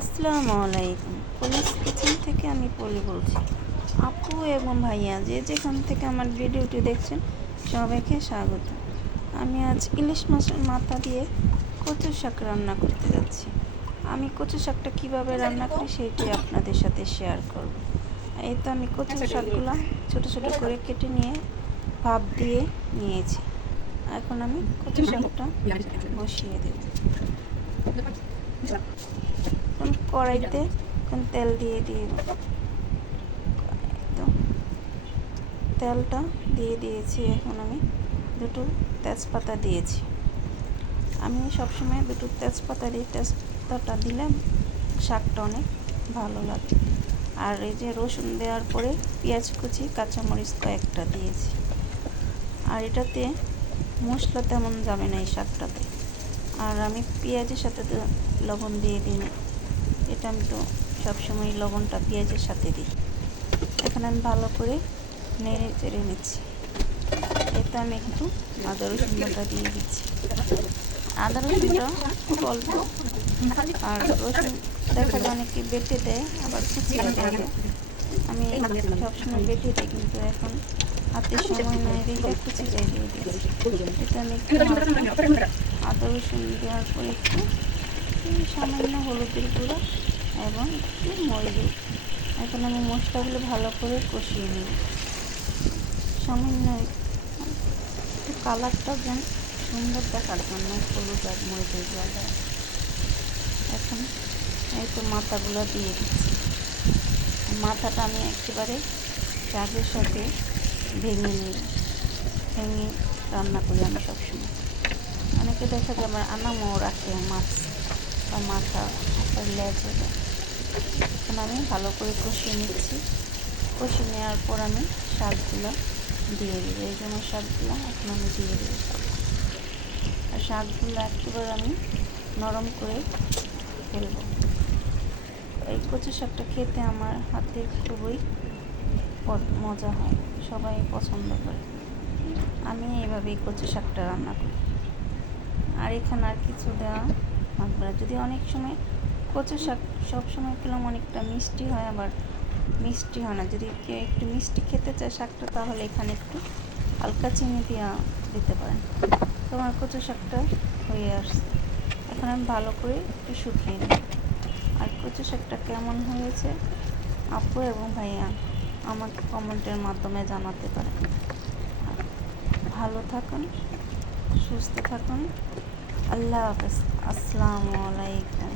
আসসালামু আলাইকুম। পলিস কিচেন থেকে আমি পলি বলছি। আপু এবং ভাইয়া যে যেখান থেকে আমার ভিডিওটি দেখছেন সবাইকে স্বাগত। আমি আজ ইলিশ মাছের মাথা দিয়ে কচু শাক রান্না করতে যাচ্ছি। আমি কচু শাকটা কীভাবে রান্না করি সেইটাই আপনাদের সাথে শেয়ার করব। এই তো আমি কচু শাকগুলো ছোটো ছোটো করে কেটে নিয়ে ভাপ দিয়ে নিয়েছি। এখন আমি কচু শাকটা বসিয়ে দেব। কড়াইতে তেল দিয়ে দিব। তো তেলটা দিয়ে দিয়েছি। এখন আমি দুটো তেজপাতা দিয়েছি। আমি সবসময় দুটো তেজপাতা দিই, তেজপাতাটা দিলে শাকটা অনেক ভালো লাগে। আর এই যে রসুন দেওয়ার পরে পেঁয়াজ কুচি, কাঁচামরিচ কয়েকটা দিয়েছি। আর এটাতে মশলা তেমন যাবে না এই শাকটাতে। আর আমি পেঁয়াজের সাথে তো লবণ দিয়ে দিই না, এটা আমি তো সবসময় লবণটা পেঁয়াজের সাথে দিই। এখন আমি ভালো করে নেড়ে চেড়ে নিচ্ছি। এতে আমি একটু আদা রসুন বাটা দিয়ে দিচ্ছি। আদা রসুনটা খুব অল্প, আর রসুন দেখা যায় অনেকে বেটে দেয়, আবার কুচিয়ে দেয়। আমি সবসময় বেটে দিই, কিন্তু এখন হাতে সময় নাই দেখে কুচি যাই দিয়ে দিচ্ছি। এতে আমি একটু আদা রসুন দেওয়ার পরে একটু সামান্য হলুদের গুঁড়ো এবং একটু মরিচ। এখন আমি মশলাগুলো ভালো করে কষিয়ে নিই। সামান্য একটু কালারটা যেন সুন্দর দেখার জন্য হলুদ আর মরিচের গুঁড়ো। এখন এই তো মাথাগুলো দিয়ে দিচ্ছি। মাথাটা আমি একেবারে শাকের সাথে ভেঙে রান্না করি আমি সবসময়। অনেকে দেখা যায় আমার আনামও রাখে মাছ বা মাথা লেজে। এখন আমি ভালো করে কষিয়ে নিচ্ছি। কষিয়ে নেওয়ার পর আমি শাকগুলো দিয়ে দেবো। এই জন্য শাকগুলো এখন আমি দিয়ে দেবো। আর শাকগুলো একেবারে আমি নরম করে ফেলবো। এই কচু শাকটা খেতে আমার হাতে খুবই মজা হয়, সবাই পছন্দ করে। আমি এইভাবেই কচু শাকটা রান্না করি। আর এখানে আর কিছু দেওয়া লাগবে না। যদি অনেক সময় কচু শাক সবসময় খেলাম অনেকটা মিষ্টি হয়, আবার মিষ্টি হয় না। যদি কেউ একটু মিষ্টি খেতে চায় শাকটা, তাহলে এখানে একটু হালকা চিনি দেওয়া দিতে পারেন। তোমার কচু শাকটা হয়ে আসছে। এখন আমি ভালো করে একটু শুকিয়ে নিই। আর কচু শাকটা কেমন হয়েছে আপু এবং ভাইয়া আমাকে কমেন্টের মাধ্যমে জানাতে পারেন। ভালো থাকুন, সুস্থ থাকুন। আল্লাহ হাফেজ। আসসালামু আলাইকুম।